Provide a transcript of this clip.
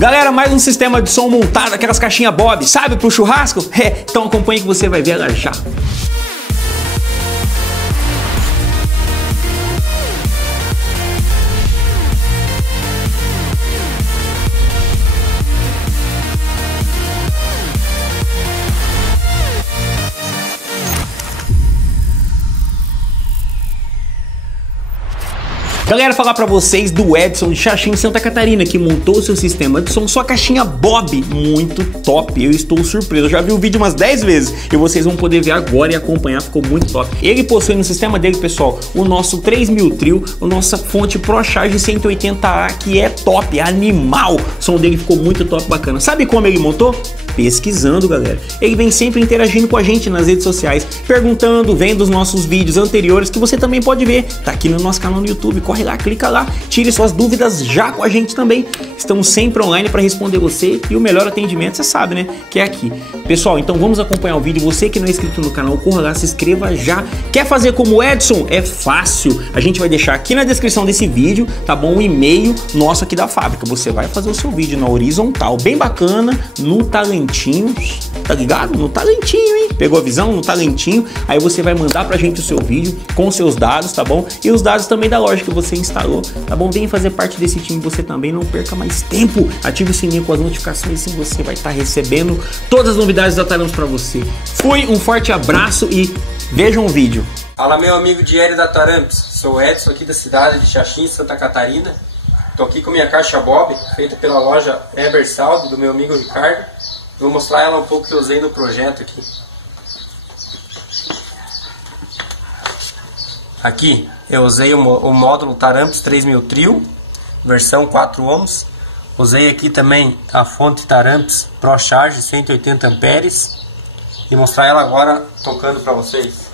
Galera, mais um sistema de som montado, aquelas caixinhas Bob, sabe, pro churrasco? Então acompanhe que você vai ver ela já. Galera, falar pra vocês do Edson de Xaxim, Santa Catarina, que montou seu sistema de som, sua caixinha Bob, muito top. Eu estou surpreso, eu já vi o vídeo umas 10 vezes e vocês vão poder ver agora e acompanhar, ficou muito top. Ele possui no sistema dele, pessoal, o nosso 3000 Trio, a nossa fonte ProCharge 180A, que é top, animal. O som dele ficou muito top, bacana. Sabe como ele montou? Pesquisando, galera. Ele vem sempre interagindo com a gente nas redes sociais, perguntando, vendo os nossos vídeos anteriores, que você também pode ver, tá aqui no nosso canal no YouTube. Corre lá, clica lá, tire suas dúvidas já com a gente também. Estamos sempre online para responder você e o melhor atendimento, você sabe, né? Que é aqui. Pessoal, então vamos acompanhar o vídeo. Você que não é inscrito no canal, corra lá, se inscreva já. Quer fazer como o Edson? É fácil. A gente vai deixar aqui na descrição desse vídeo, tá bom? O e-mail nosso aqui da fábrica. Você vai fazer o seu vídeo na horizontal, bem bacana, no talentinho, tá ligado? No talentinho, hein? Pegou a visão? No talentinho. Aí você vai mandar pra gente o seu vídeo com seus dados, tá bom? E os dados também da loja que você instalou, tá bom? Vem fazer parte desse time você também, não perca mais tempo. Ative o sininho com as notificações e você vai estar recebendo todas as novidades da Taramps pra você. Fui, um forte abraço e vejam o vídeo. Fala, meu amigo diário da Taramps, sou o Edson aqui da cidade de Xaxim, Santa Catarina. Tô aqui com minha caixa Bob, feita pela loja Ebersaldo, do meu amigo Ricardo. Vou mostrar ela um pouco que eu usei no projeto aqui. Aqui eu usei o módulo Taramps 3000 Trio, versão 4 ohms. Usei aqui também a fonte Taramps ProCharge 180 amperes. E mostrar ela agora tocando para vocês.